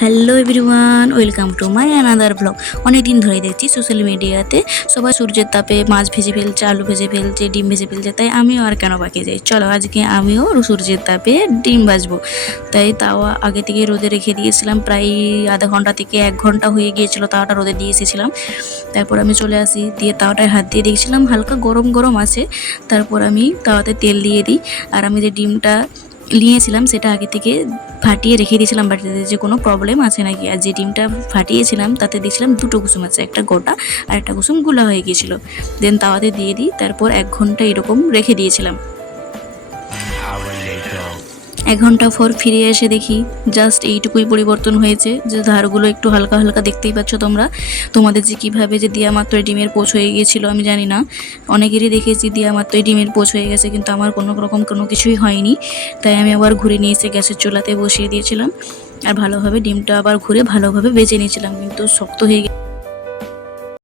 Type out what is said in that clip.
Hello everyone, welcome to my another blog. অনেক দিন ধরে দেখছি সোশ্যাল মিডিয়াতে সবাই সূর্যের তাপে মাছ ভেজে ফেলছে, আলু ভেজে ফেলছে, ডিম ভেজে ফেলছে। তাই আমিও আর কেন বাকি যাই, চলো আজকে আমিও সূর্যের তাপে ডিম ভাজবো। তাই তাওয়া আগে থেকে রোদে রেখে দিয়েছিলাম, প্রায় আধা ঘন্টা থেকে 1 ঘন্টা হয়ে গিয়েছিল তাওয়াটা রোদে দিয়ে এসেছিলাম। তারপর আমি চলে আসি, দিয়ে তাওয়াটায় হাত দিয়ে দেখছিলাম হালকা গরম গরম আছে। তারপর আমি তাওয়াতে তেল দিয়ে দিই, আর আমি যে ডিমটা নিয়েছিলাম সেটা আগে থেকে ফাটিয়ে রেখে দিয়েছিলাম বাটিতে, যে কোনো প্রবলেম আছে নাকি। আর যে ডিমটা ফাটিয়েছিলাম তাতে দেখছিলাম 2টো কুসুম আছে, একটা গোটা আর একটা কুসুম গুলা হয়ে গিয়েছিল। দেন তাওয়াতে দিয়ে দিই, তারপর 1 ঘন্টা এরকম রেখে দিয়েছিলাম। 1 ঘন্টা পর ফিরে এসে দেখি জাস্ট এইটুকুই পরিবর্তন হয়েছে, যে ধারগুলো একটু হালকা হালকা দেখতেই পাচ্ছ তোমরা। তোমাদের যে কীভাবে যে দেওয়া মাত্রই ডিমের পোচ হয়ে গিয়েছিলো আমি জানি না, অনেকেরই দেখেছি দেওয়া মাত্রই ডিমের পোচ হয়ে গেছে, কিন্তু আমার কোনো রকম কোনো কিছুই হয়নি। তাই আমি আবার ঘুরে নিয়ে এসে গ্যাসের চুলাতে বসিয়ে দিয়েছিলাম, আর ভালোভাবে ডিমটা আবার ঘুরে ভালোভাবে বেজে নিয়েছিলাম, কিন্তু শক্ত হয়ে